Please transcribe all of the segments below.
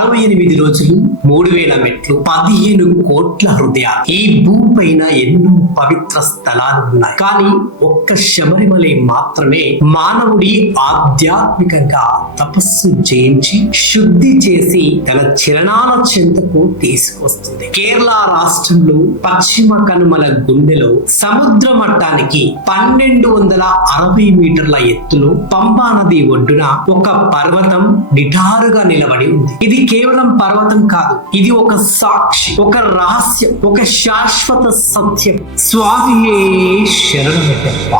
68 రోజులు 3000 మెట్లు 15 కోట్ల హృదయాలు. ఈ భూమిపైన ఎన్నో పవిత్ర స్థలాలు ఉన్నాయి, కానీ ఒక్క శబరిమలై మాత్రమే మానవుడి ఆధ్యాత్మికంగా తపస్సు చేయించి శుద్ధి చేసి తన చరణాల చెంతకు తీసుకొస్తుంది. కేరళ రాష్ట్రంలో పశ్చిమ కనుమల గుండెలో సముద్ర మట్టానికి 1260 మీటర్ల ఎత్తులో పంబా నది ఒడ్డున ఒక పర్వతం నిటారుగా నిలబడి ఉంది. ఇది కేవలం పర్వతం కాదు, ఇది ఒక సాక్షి, ఒక రహస్యం, ఒక శాశ్వత సత్యం. స్వామియే శరణమయ్యప్ప.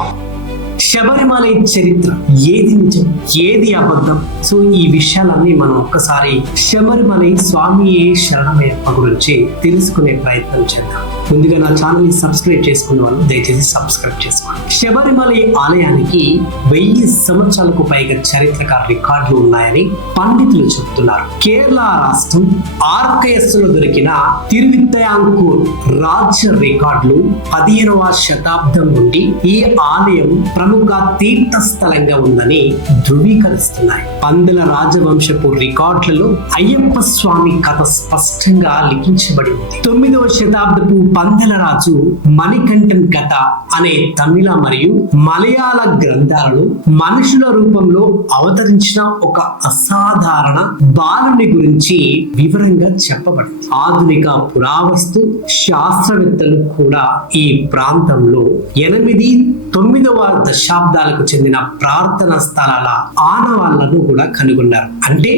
శబరిమలై చరిత్ర ఏది నిజం, ఏది అబద్ధం? సో ఈ విషయాలన్నీ మనం ఒక్కసారి శబరిమలై స్వామియే శరణమయ్యప్ప గురించి తెలుసుకునే ప్రయత్నం చేద్దాం. ముందుగా నా ఛానల్ ని సబ్స్క్రైబ్ చేసుకునే వాళ్ళు దయచేసి సబ్స్క్రైబ్ చేసుకోండి. శబరిమలై ఆలయానికి 1000 సంవత్సరాలకు పైగా చారిత్రక రికార్డులు ఉన్నాయని పండితులు చెబుతున్నారు. కేరళ రాష్ట్రం ఆర్కైవ్స్ లో దొరికిన తిరువిత్తయాంకూర్ రాజ్య రికార్డులు 15వ శతాబ్దం నుండి ఈ ఆలయం ప్రముఖ తీర్థ స్థలంగా ఉందని ధృవీకరిస్తున్నాయి. పందల రాజవంశపు రికార్డులలో అయ్యప్ప స్వామి కథ స్పష్టంగా లిఖించబడి ఉంది. 9వ శతాబ్దపు పందల రాజు మణికంఠన్ కథ అనే తమిళ మరియు మలయాళ గ్రంథాలలో మనుషుల రూపంలో అవతరించిన ఒక అసాధారణ బాలుని గురించి వివరంగా చెప్పబడింది. ఆధునిక పురావస్తు శాస్త్రవేత్తలు కూడా ఈ ప్రాంతంలో 8-9వ దశాబ్దాలకు చెందిన ప్రార్థన స్థలాల ఆనవాళ్లను కూడా కనుగొన్నారు. అంటే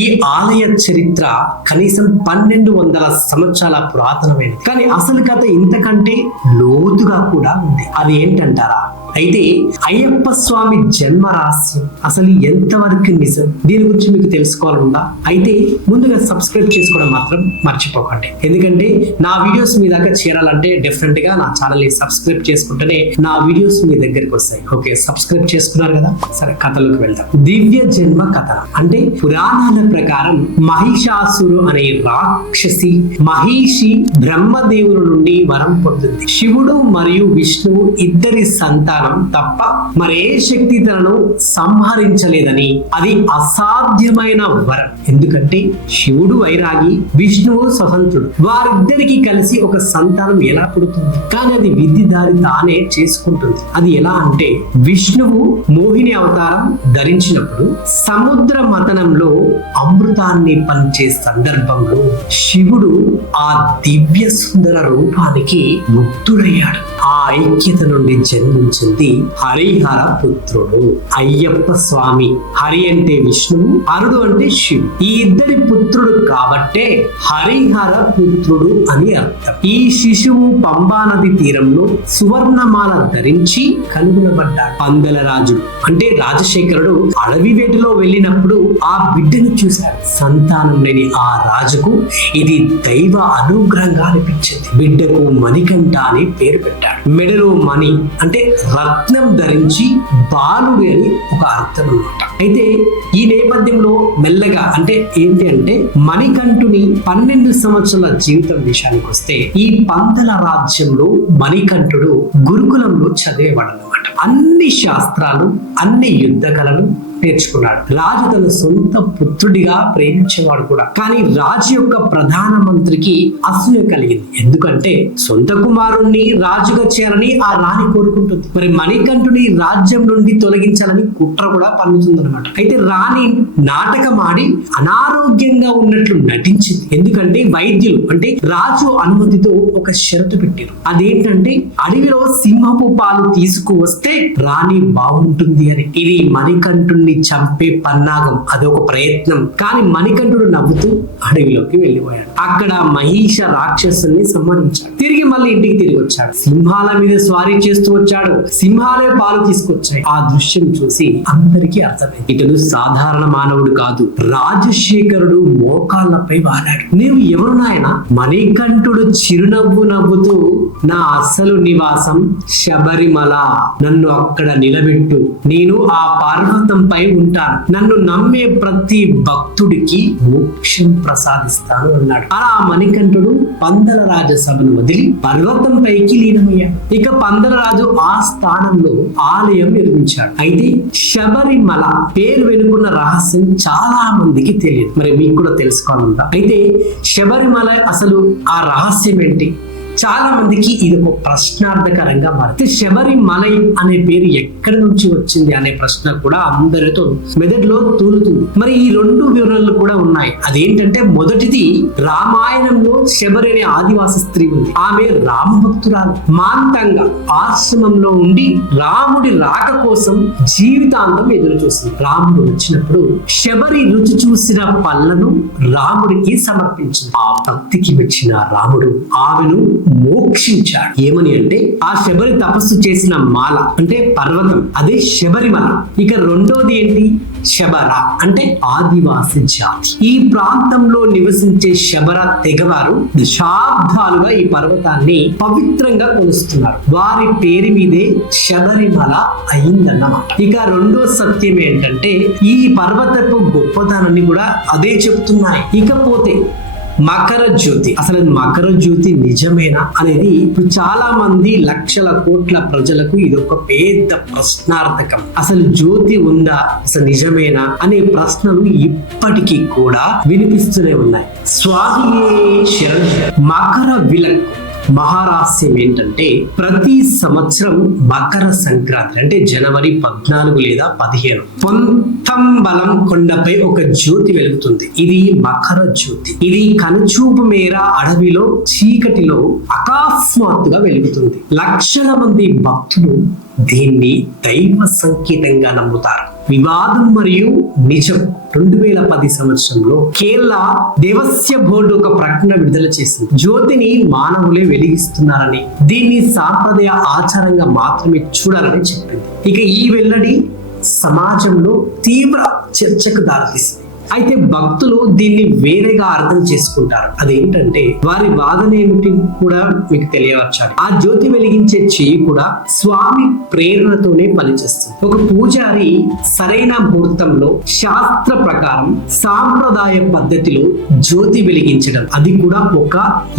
ఈ ఆలయ చరిత్ర కనీసం 1200 సంవత్సరాల పురాతనమైనది. కానీ అసలు కథ ఇంతకంటే లోతుగా కూడా ఉంది. అది ఏంటంటారా? అయితే అయ్యప్ప స్వామి జన్మ రహస్యం అసలు ఎంతవరకు నిజం, దీని గురించి మీకు తెలుసుకోవాలనుందా? అయితే ముందుగా సబ్స్క్రైబ్ చేసుకోవడం మాత్రం మర్చిపోకండి. ఎందుకంటే నా వీడియోస్ మీ దాకా చేరాలంటే డెఫినెట్ గా నా ఛానల్ ని సబ్స్క్రైబ్ చేసుకుంటేనే నా వీడియోస్ మీ దగ్గరికి వస్తాయి. ఓకే, సబ్స్క్రైబ్ చేసుకున్నారు కదా? సరే, కథలోకి వెళ్దాం. దివ్య జన్మ కథ అంటే పురాణాల ప్రకారం మహిషాసురు అనే రాక్షసి మహిషి బ్రహ్మదేవుని నుండి వరం పొందుతుంది. శివుడు మరియు విష్ణువు ఇద్దరి సంతానం తప్ప మరే శక్తి తనను సంహరించలేదని అది అసాధ్యమైన వరం. ఎందుకంటే శివుడు వైరాగి, విష్ణువు స్వతంత్రుడు. వారిద్దరికి కలిసి ఒక సంతానం ఎలా పుడుతుంది? కానీ అది విధి దారి తానే చేసుకుంటుంది. అది ఎలా అంటే విష్ణువు మోహిని అవతారం ధరించినప్పుడు సముద్ర మథనంలో అమృతాన్ని పంచే సందర్భంలో శివుడు ఆ దివ్య సుందర రూపానికి ముగ్ధుడయ్యాడు. ఆ ఐక్యత నుండి జన్మించింది హరిహర పుత్రుడు అయ్యప్ప స్వామి. హరి అంటే విష్ణువు, హరుడు అంటే శివుడు. ఈ ఇద్దరి పుత్రుడు కాబట్టే హరిహర పుత్రుడు అని అర్థం. ఈ శిశువు పంబా నది తీరంలో సువర్ణమాల ధరించి కనుగొనబడ్డాడు. పందల రాజుడు అంటే రాజశేఖరుడు అడవి వేటలో వెళ్ళినప్పుడు ఆ బిడ్డను చూశాడు. సంతానం లేని ఆ రాజుకు ఇది దైవ అనుగ్రహంగా అనిపించింది. బిడ్డకు మణికంఠ అని పేరు పెట్టాడు. మెడలో మణి అంటే రత్నం ధరించి బాలుడు అని ఒక అర్థం అన్నమాట. అయితే ఈ నేపథ్యంలో మెల్లగా అంటే ఏంటి అంటే మణికంఠుని 12 సంవత్సరాల జీవితం విషయానికి వస్తే ఈ పందల రాజ్యంలో మణికంఠుడు గురుకులంలో చదివేవాడన్నమాట. అన్ని శాస్త్రాలు, అన్ని యుద్ధ కళలు నేర్చుకున్నాడు. రాజు తన సొంత పుత్రుడిగా ప్రేమించేవాడు కూడా. కానీ రాజు యొక్క ప్రధానమంత్రికి అసూయ కలిగింది. ఎందుకంటే సొంత కుమారుణ్ణి రాజుగా చేయాలని ఆ రాణి కోరుకుంటుంది. మరి మణికంఠుని రాజ్యం నుండి తొలగించాలని కుట్ర కూడా పన్నుతుంది అనమాట. అయితే రాణి నాటకం ఆడి అనారోగ్యంగా ఉన్నట్లు నటించింది. ఎందుకంటే వైద్యులు అంటే రాజు అనుమతితో ఒక షరతు పెట్టారు. అదేంటంటే అడవిలో సింహపు పాలు తీసుకువస్తే రాణి బాగుంటుంది అని. ఇది మణికంఠుని చంపే పన్నాగం, అదొక ప్రయత్నం. కానీ మణికంఠుడు నవ్వుతూ అడవిలోకి వెళ్ళిపోయాడు. అక్కడ మహిష రాక్షసుని సంహరించాడు. తిరిగి మళ్ళీ ఇంటికి తిరిగి వచ్చాడు. సింహాల మీద స్వారీ చేస్తూ వచ్చాడు. సింహాలే పాలు తీసుకొచ్చాయి. ఆ దృశ్యం చూసి అందరికీ అర్థమైంది, ఇతడు సాధారణ మానవుడు కాదు. రాజశేఖరుడు మోకాళ్ళపై వాలాడు. నీవు ఎవరు నాయనా? మణికంఠుడు చిరునవ్వు నవ్వుతూ, నా అసలు నివాసం శబరిమల, నన్ను అక్కడ నిలబెట్టు. నేను ఆ పర్వతంపై వై ఉంటాను, నన్ను నమ్మే ప్రతి భక్తుడికి మోక్షం ప్రసాదిస్తాను అన్నాడు. అలా మణికంఠుడు పందలరాజ సభను వదిలి పర్వతం పైకి లీనమయ్యాడు. ఇక పందలరాజు ఆ స్థానంలో ఆలయం నిర్మించాడు. అయితే శబరిమల పేరు వెనుకున్న రహస్యం చాలా మందికి తెలియదు. మరి మీకు కూడా తెలుసుకోవాలంట. అయితే శబరిమల అసలు ఆ రహస్యం ఏంటి? చాలా మందికి ఇది ఒక ప్రశ్నార్థకరంగా మారింది. శబరిమలై అనే పేరు ఎక్కడి నుంచి వచ్చింది అనే ప్రశ్న కూడా అందరితో మెదడులో తూలుతుంది. మరి ఈ రెండు వివరణలు కూడా ఉన్నాయి. అదేంటంటే, మొదటిది, రామాయణంలో శబరి అనే ఆదివాసి స్త్రీ ఉంది. ఆమె రామభక్తురాలు. మాంతంగా ఆశ్రమంలో ఉండి రాముడి రాక కోసం జీవితాంతం ఎదురు చూసింది. రాముడు వచ్చినప్పుడు శబరి రుచి చూసిన పళ్ళను రాముడికి సమర్పించింది. ఆ భక్తికి మెచ్చిన రాముడు ఆమెను మోక్షించాడు. ఏమని అంటే, ఆ శబరి తపస్సు చేసిన మాల అంటే పర్వతం, అదే శబరిమల. ఇక రెండోది ఏంటి? శబర అంటే ఆదివాసి జాతి. ఈ ప్రాంతంలో నివసించే శబర తెగవారు దశాబ్దాలుగా ఈ పర్వతాన్ని పవిత్రంగా కొలుస్తున్నారు. వారి పేరు మీదే శబరిమల అయిందన్నమాట. ఇక రెండో సత్యం ఏంటంటే, ఈ పర్వతపు గొప్పతనాన్ని కూడా అదే చెప్తున్నాయి. ఇకపోతే మకర జ్యోతి, అసలు మకర జ్యోతి నిజమేనా అనేది ఇప్పుడు చాలా మంది లక్షల కోట్ల ప్రజలకు ఇది ఒక పెద్ద ప్రశ్నార్థకం. అసలు జ్యోతి ఉందా, అసలు నిజమేనా అనే ప్రశ్నలు ఇప్పటికీ కూడా వినిపిస్తూనే ఉన్నాయి. స్వామియే శరణం. మకర విలక్కు మహారహస్యం ఏంటంటే, ప్రతి సంవత్సరం మకర సంక్రాంతి అంటే జనవరి 14 లేదా 15 పొంతంబలం కొండపై ఒక జ్యోతి వెలుగుతుంది. ఇది మకర జ్యోతి. ఇది కనుచూపు మేర అడవిలో చీకటిలో అకస్మాత్తుగా వెలుగుతుంది. లక్షల మంది భక్తులు దీన్ని దైవ సంకేతంగా నమ్ముతారు. వివాదం మరియు నిజం 2010 సంవత్సరంలో కేరళ దేవస్య బోర్డు ఒక ప్రకటన విడుదల చేసింది. జ్యోతిని మానవులే వెలిగిస్తున్నారని, దీన్ని సాంప్రదాయ ఆచారంగా మాత్రమే చూడాలని చెప్పింది. ఇక ఈ వెల్లడి సమాజంలో తీవ్ర చర్చకు దారితీసింది. అయితే భక్తులు దీన్ని వేరేగా అర్థం చేసుకుంటారు. అదేంటంటే, వారి వాదన ఏమిటి కూడా మీకు తెలియవచ్చాలి. ఆ జ్యోతి వెలిగించే చెయ్యి కూడా స్వామి ప్రేరణతోనే పనిచేస్తుంది. ఒక పూజారి సరైన ముహూర్తంలో శాస్త్ర ప్రకారం సాంప్రదాయ పద్ధతిలో జ్యోతి వెలిగించడం, అది కూడా ఒక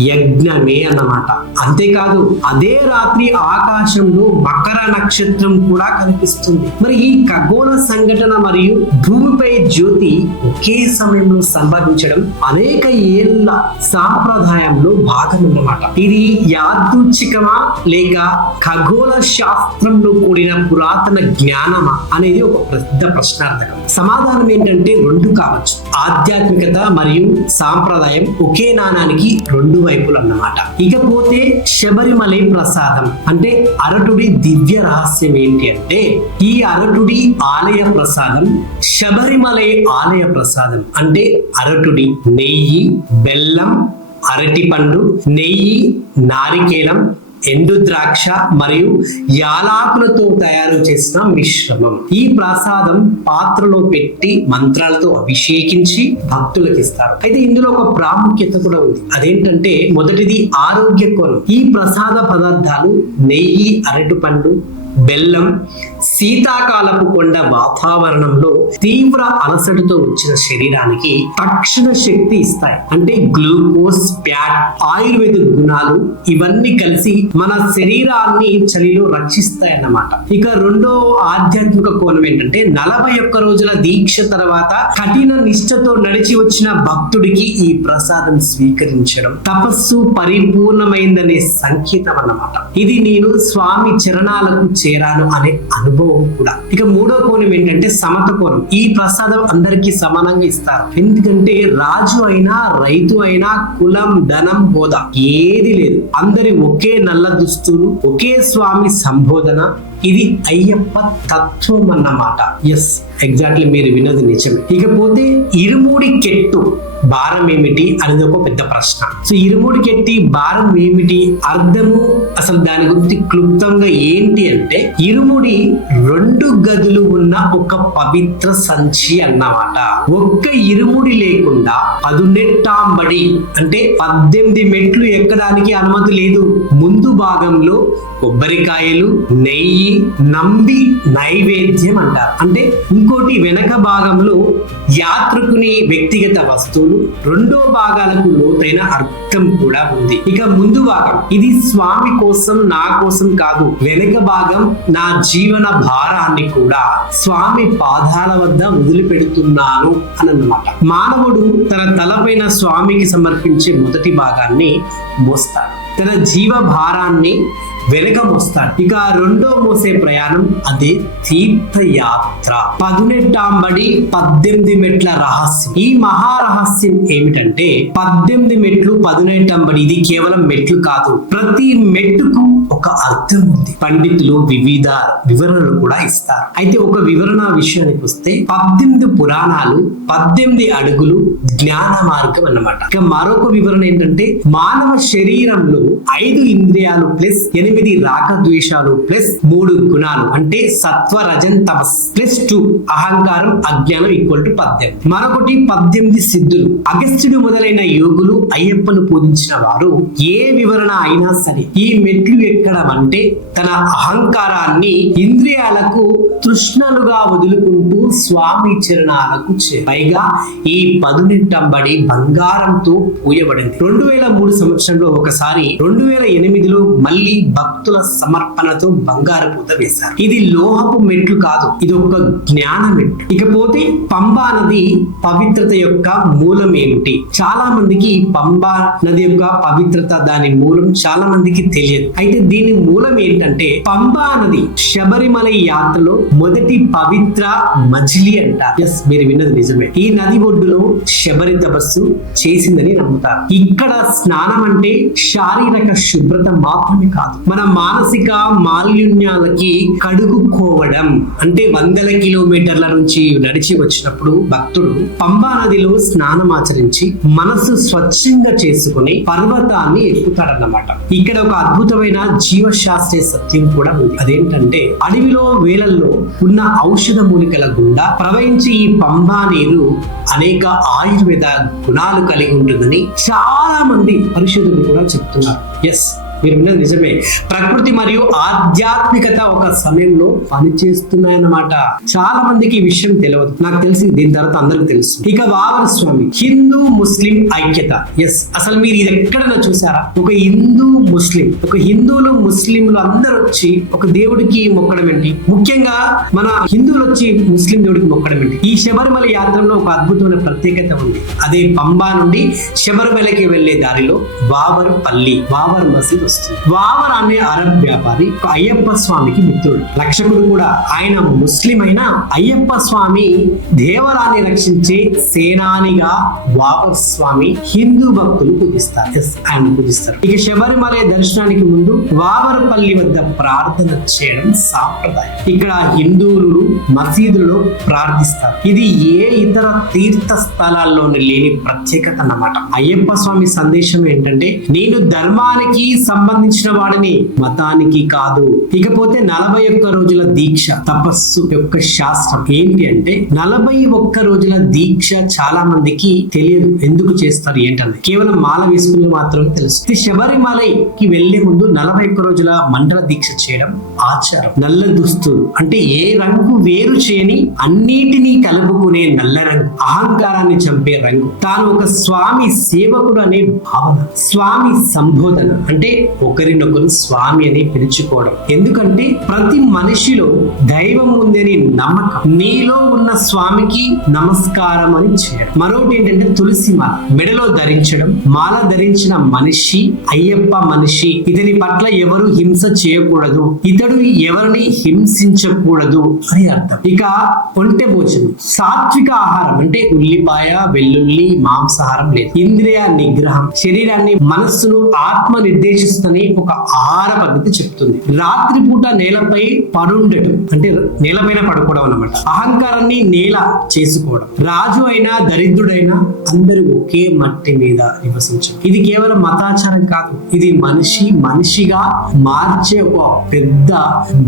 యజ్ఞమే అన్నమాట. అంతేకాదు, అదే రాత్రి ఆకాశంలో మకర నక్షత్రం కూడా కనిపిస్తుంది. మరి ఈ ఖగోళ సంఘటన మరియు భూమిపై జ్యోతి ఒకే సమయంలో సంభవించడం అనేక ఏళ్ల సాంప్రదాయంలో భాగం అన్నమాట. ఇది యాదృచ్ఛికమా లేక ఖగోళ శాస్త్రంలో కూడిన పురాతన జ్ఞానమా అనేది ఒక పెద్ద ప్రశ్నార్థకం. సమాధానం ఏంటంటే, రెండు కావచ్చు. ఆధ్యాత్మికత మరియు సాంప్రదాయం ఒకే నాణానికి రెండు వైపులు అన్నమాట. ఇకపోతే శబరిమలై ప్రసాదం అంటే అరటుడి దివ్య రహస్యం ఏంటి అంటే, ఈ అరటుడి ఆలయ ప్రసాదం శబరిమలై ఆలయ ప్రసాదం అంటే అరటుడి, నెయ్యి, బెల్లం, అరటిపండు, నెయ్యి, నారికేలం, ఎండు ద్రాక్ష మరియు యాలకులతో తయారు చేసిన మిశ్రమం. ఈ ప్రసాదం పాత్రలో పెట్టి మంత్రాలతో అభిషేకించి భక్తులకు ఇస్తారు. అయితే ఇందులో ఒక ప్రాముఖ్యత కూడా ఉంది. అదేంటంటే, మొదటిది ఆరోగ్య కోణం. ఈ ప్రసాద పదార్థాలు నెయ్యి, అరటిపండు, బెల్లం శీతాకాలపు కొండ వాతావరణంలో తీవ్ర అలసటతో వచ్చిన శరీరానికి తక్షణ శక్తి ఇస్తాయి. అంటే గ్లూకోజ్, ఫ్యాట్, ఆయుర్వేద గుణాలు ఇవన్నీ కలిసి మన శరీరాన్ని చలిలో రక్షిస్తాయి అన్నమాట. ఇక రెండో ఆధ్యాత్మిక కోణం ఏంటంటే, 41 రోజుల దీక్ష తర్వాత కఠిన నిష్ఠతో నడిచి వచ్చిన భక్తుడికి ఈ ప్రసాదం స్వీకరించడం తపస్సు పరిపూర్ణమైందనే సంకేతం అన్నమాట. ఇది నేను స్వామి చరణాలకు చేరాను అనే అనుభవం కూడా. ఇక మూడో కోణం ఏంటంటే సమత కోణం. ఈ ప్రసాదం అందరికీ సమానంగా ఇస్తారు. ఎందుకంటే రాజు అయినా రైతు అయినా కులం, ధనం, హోదా ఏది లేదు. అందరి ఒకే నల్ల దుస్తులు, ఒకే స్వామి సంబోధన. ఇది అయ్యప్ప తత్వం అన్నమాట. ఎస్, ఎగ్జాక్ట్లీ మీరు విన్నది నిజమే. ఇకపోతే ఇరుముడి కెట్టు భారం ఏమిటి అనేది ఒక పెద్ద ప్రశ్న. సో ఇరుముడికెట్టి భారం ఏమిటి, అర్థము అసలు దాని గురించి క్లుప్తంగా ఏంటి అంటే, ఇరుముడి 2 గదులు ఉన్న ఒక పవిత్ర సంచి అన్నమాట. ఒక్క ఇరుముడి లేకుండా 18 అంటే 18 మెట్లు ఎక్కడానికి అనుమతి లేదు. ముందు భాగంలో కొబ్బరికాయలు, నెయ్యి, నంబి నైవేద్యం అంటారు. అంటే ఇంకోటి వెనక భాగంలో యాత్రికుని వ్యక్తిగత వస్తువులు, రెండో భాగాలకు లోతైన అర్థం కూడా ఉంది. ఇక ముందు భాగం ఇది స్వామి కోసం, నా కోసం కాదు. వెనక భాగం నా జీవన భారాన్ని కూడా స్వామి పాదాల వద్ద వదిలిపెడుతున్నాను అని అన్నమాట. మానవుడు తన తలపైన స్వామికి సమర్పించే మొదటి భాగాన్ని మోస్తాడు, తన జీవ భారాన్ని వెనక మోస్తాడు. ఇక రెండో మోసే ప్రయాణం అదే తీర్థయాత్ర. 18 మెట్ల రహస్యం. ఈ మహారహస్యం ఏమిటంటే 18 మెట్లు 18 ఇది కేవలం మెట్లు కాదు, ప్రతి మెట్టుకు ఒక అర్థం ఉంది. పండితులు వివిధ వివరణలు కూడా ఇస్తారు. అయితే ఒక వివరణ విషయానికి వస్తే 18 పురాణాలు, 18 అడుగులు జ్ఞాన మార్గం అన్నమాట. ఇక మరొక వివరణ ఏంటంటే మానవ శరీరంలో 5 ఇంద్రియాలు ప్లస్ 8 రాగద్వేషాలు ప్లస్ 3 గుణాలు అంటే సత్వ రజన్ తమస్ ప్లస్ 2 అహంకారం అజ్ఞానం ఈక్వల్ టు 18. మరొకటి 18 సిద్ధులు. అగస్త్యుడు మొదలైన యోగులు అయ్యప్పను పూజించిన వారు ఏ వివరణ అయినా సరే ఈ మెట్లు ఎక్కడం అంటే తన అహంకారాన్ని ఇంద్రియాలకు తృష్ణలుగా వదులుకుంటూ స్వామి చరణాలకు పైగా ఈ 18 బంగారంతో పూయబడింది. 2003 సంవత్సరంలో ఒకసారి, 2008లో మళ్ళీ భక్తుల సమర్పణతో బంగారు పూత వేశారు. ఇది లోహపు మెట్లు కాదు, ఇది ఒక జ్ఞాన మెట్లు. ఇకపోతే పంబా నది పవిత్రత యొక్క మూలం ఏమిటి? చాలా మందికి పంబా నది యొక్క పవిత్రత, దాని మూలం చాలా మందికి తెలియదు. అయితే దీని మూలం ఏంటంటే పంబా నది శబరిమల యాత్రలో మొదటి పవిత్ర మజిలీ అంటారు. ఎస్, మీరు విన్నది నిజమే. ఈ నది ఒడ్డులో శబరి తపస్సు చేసిందని నమ్ముతారు. ఇక్కడ స్నానం అంటే శారీరక శుభ్రత మాత్రమే కాదు, మన మానసిక మాలిన్యాలకి కడుగుకోవడం. అంటే 100 కిలోమీటర్ల నుంచి నడిచి వచ్చినప్పుడు భక్తుడు పంబా నదిలో స్నానం ఆచరించి మనసు స్వచ్ఛంగా చేసుకుని పర్వతాన్ని ఎక్కుతాడన్నమాట. ఇక్కడ ఒక అద్భుతమైన జీవశాస్త్రీయ సత్యం కూడా ఉంది. అదేంటంటే అడవిలో వేలల్లో ఉన్న ఔషధ మూలికల గుండా ప్రవహించి ఈ పంబా నీరు అనేక ఆయుర్వేద గుణాలు కలిగి ఉంటుందని చాలా మంది పరిశోధకులు కూడా చెప్తున్నారు. ఎస్, మీరు విన్నది నిజమే. ప్రకృతి మరియు ఆధ్యాత్మికత ఒక సమయంలో పనిచేస్తున్నాయన్నమాట. చాలా మందికి ఈ విషయం తెలియదు, నాకు తెలిసి దీని తర్వాత అందరికి తెలుసు. ఇక వావర స్వామి, హిందూ ముస్లిం ఐక్యత. ఎస్, అసలు మీరు ఇది ఎక్కడైనా చూసారా? ఒక హిందూ ముస్లిం, ఒక హిందువులు ముస్లింలు అందరూ వచ్చి ఒక దేవుడికి మొక్కడం ఏంటి? ముఖ్యంగా మన హిందువులు వచ్చి ముస్లిం దేవుడికి మొక్కడం ఏంటి? ఈ శబరిమల యాత్రలో ఒక అద్భుతమైన ప్రత్యేకత ఉంది. అదే పంబా నుండి శబరిమలకి వెళ్లే దారిలో వావర్ పల్లి, వావర్ మసీద్. వావర్ అనే అరబ్ వ్యాపారి అయ్యప్ప స్వామికి మిత్రుడు, రక్షకుడు కూడా. ఆయన ముస్లిం అయినా అయ్యప్ప స్వామి దేవరాన్ని రక్షించే సేనానిగా వావర్ స్వామి హిందూ భక్తులు పూజిస్తారు. ఆయన పూజిస్తారు. ఇక శబరిమల దర్శనానికి ముందు వావరపల్లి వద్ద ప్రార్థన చేయడం సాంప్రదాయం. ఇక్కడ హిందువులు మసీదులో ప్రార్థిస్తారు. ఇది ఏ ఇతర తీర్థ స్థలాల్లోని లేని ప్రత్యేకత అన్నమాట. అయ్యప్ప స్వామి సందేశం ఏంటంటే, నేను ధర్మానికి సంబంధించిన వాడిని, మతానికి కాదు. ఇకపోతే 41 రోజుల దీక్ష, తపస్సు యొక్క శాస్త్రం ఏంటి అంటే 41 రోజుల దీక్ష చాలా మందికి తెలియదు. ఎందుకు చేస్తారు ఏంటంటే కేవలం మాల వేసుకుని మాత్రమే తెలుసు. శబరిమలకి వెళ్లే ముందు 41 రోజుల మండల దీక్ష చేయడం ఆచారం. నల్ల దుస్తులు అంటే ఏ రంగు వేరు చేయని అన్నిటినీ కలుపుకునే నల్ల రంగు, అహంకారాన్ని చంపే రంగు. తాను ఒక స్వామి సేవకుడు అనే భావన, స్వామి సంబోధన అంటే ఒకరినొకరు స్వామి అని పిలుచుకోవడం. ఎందుకంటే ప్రతి మనిషిలో దైవం ఉందని నమ్మకం. నీలో ఉన్న స్వామికి నమస్కారం అని చేయడం. మరొకటి ఏంటంటే తులసి మాల మెడలో ధరించడం. మాల ధరించిన మనిషి అయ్యప్ప మనిషి, ఇతని పట్ల ఎవరు హింస చేయకూడదు, ఇతడు ఎవరిని హింసించకూడదు అని అర్థం. ఇక ఒంటె భోజనం, సాత్విక ఆహారం అంటే ఉల్లిపాయ, వెల్లుల్లి, మాంసాహారం లేదు. ఇంద్రియ నిగ్రహం, శరీరాన్ని మనస్సును ఆత్మ నిర్దేశిస్తూ ఉపయోగిస్తుందని ఒక ఆహార పద్ధతి చెప్తుంది. రాత్రిపూట నేలపై పడుండటం అంటే నేలపైన పడుకోవడం అన్నమాట. అహంకారాన్ని నేల చేసుకోవడం. రాజు అయినా దరిద్రుడైనా అందరూ ఒకే మట్టి మీద నివసించడం. ఇది కేవలం మతాచారం కాదు, ఇది మనిషిగా మార్చే ఒక పెద్ద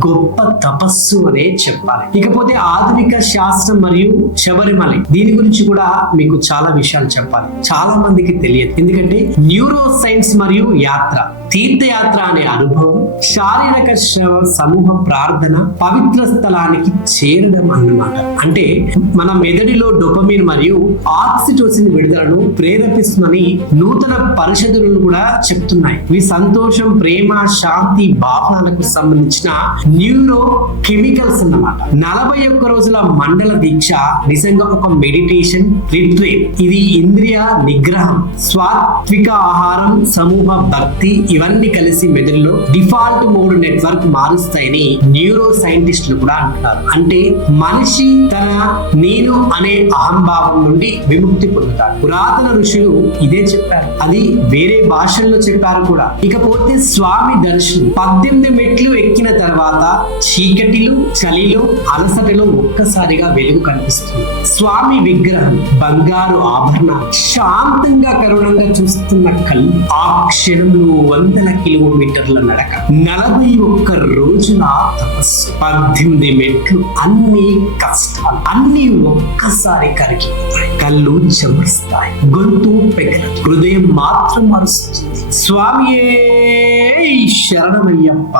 గొప్ప తపస్సు అనే చెప్పాలి. ఇకపోతే ఆధునిక శాస్త్రం మరియు శబరిమల, దీని గురించి కూడా మీకు చాలా విషయాలు చెప్పాలి. చాలా మందికి తెలియదు. ఎందుకంటే న్యూరో సైన్స్ మరియు యాత్ర, తీర్థయాత్ర అనే అనుభవం, శారీరక సమూహ ప్రార్థన, పవిత్ర స్థలానికి చేరడం అన్నమాట. అంటే మన మెదడులో డోపమిన్ మరియు ఆక్సిటోసిన్ విడుదలను ప్రేరేపిస్తుందని నూతన పరిశోధనలు కూడా చెప్తున్నాయి. ఇవి సంతోషం, ప్రేమ, శాంతి భావనలకు సంబంధించిన న్యూరో కెమికల్స్ అన్నమాట. 41 రోజుల మండల దీక్ష నిజంగా ఒక మెడిటేషన్ రిట్రీట్. ఇది ఇంద్రియ నిగ్రహం, సాత్విక ఆహారం, సమూహ భక్తి ఇవన్నీ కలిసి మెదడులో డిఫాల్ట్ మోడ్ నెట్వర్క్ మారుస్తాయని న్యూరో సైంటిస్టులు కూడా అంటున్నారు. అంటే మనిషి తన నేను అనే అహంభావం నుండి విముక్తి పొందుతాడు. పురాతన ఋషులు ఇదే చెప్పారు, అది వేరే భాషల్లో చెప్పారు కూడా. ఇకపోతే స్వామి దర్శనం. 18 మెట్లు ఎక్కిన తర్వాత చీకటిలో, చలిలో, అలసటలో ఒక్కసారిగా వెలుగు కనిపిస్తుంది. స్వామి విగ్రహం, బంగారు ఆభరణ, శాంతంగా కరుణంగా చూస్తున్న కళ్ళు. ఆ క్షణంలో 100 కిలోమీటర్ల నడక, 41 రోజుల తపస్సు, 18 మెట్లు, అన్ని కష్టాలు అన్ని ఒక్కసారి కరిగిపోతాయి. కళ్ళు చెమరుస్తాయి, గొంతు పెగలదు, హృదయం మాత్రం మరుస్తుంది. స్వామియే శరణమయ్యప్ప.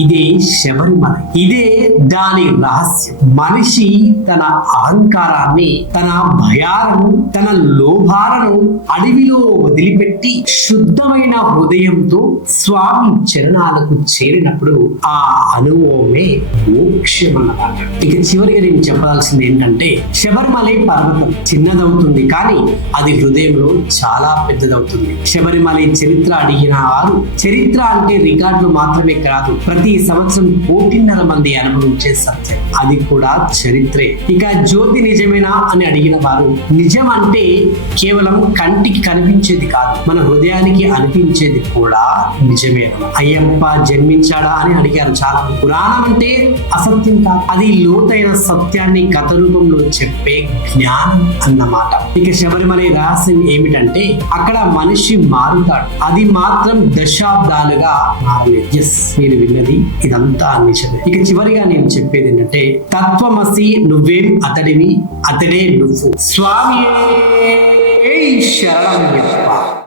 ఇదే శబరిమల, ఇదే దాని రహస్యం. మనిషి తన అహంకారాన్ని, తన భయాలను, తన లోభాలను అడవిలో వదిలిపెట్టి శుద్ధమైన హృదయంతో స్వామి చరణాలకు చేరినప్పుడు ఆ అనుభవమే మోక్షం అన్నమాట. ఇక చివరిగా నేను చెప్పాల్సింది ఏంటంటే, శబరిమల పర్వతం చిన్నదవుతుంది కానీ అది హృదయంలో చాలా పెద్దదవుతుంది. శబరిమల చరిత్ర అడిగిన వారు, చరిత్ర అంటే రికార్డులు మాత్రమే కాదు, ప్రతి సంవత్సరం 1.5 మంది అనుభవించే సత్యం, అది కూడా చరిత్రే. ఇక జ్యోతి నిజమేనా అని అడిగిన వారు, నిజం అంటే కేవలం కంటికి కనిపించేది కాదు, మన హృదయానికి అనిపించేది కూడా నిజమే. అయ్యప్ప జన్మించాడా అని అడిగారు చాలా. పురాణం అంటే అసత్యం కాదు, అది లోతైన సత్యాన్ని కథ రూపంలో చెప్పే జ్ఞానం అన్నమాట. ఇక శబరిమల రహస్యం ఏమిటంటే, అక్కడ మనిషి మారుతాడు, అది మాత్రం దశాబ్దాలుగా మారలేదు. ఎస్, మీరు విన్నది ఇదంతా నిజమే. ఇక చివరిగా నేను చెప్పేది ఏంటంటే, తత్వమసి, నువ్వేం అతడివి, అతడే నువ్వు. స్వామియే శరణమయ్యప్ప.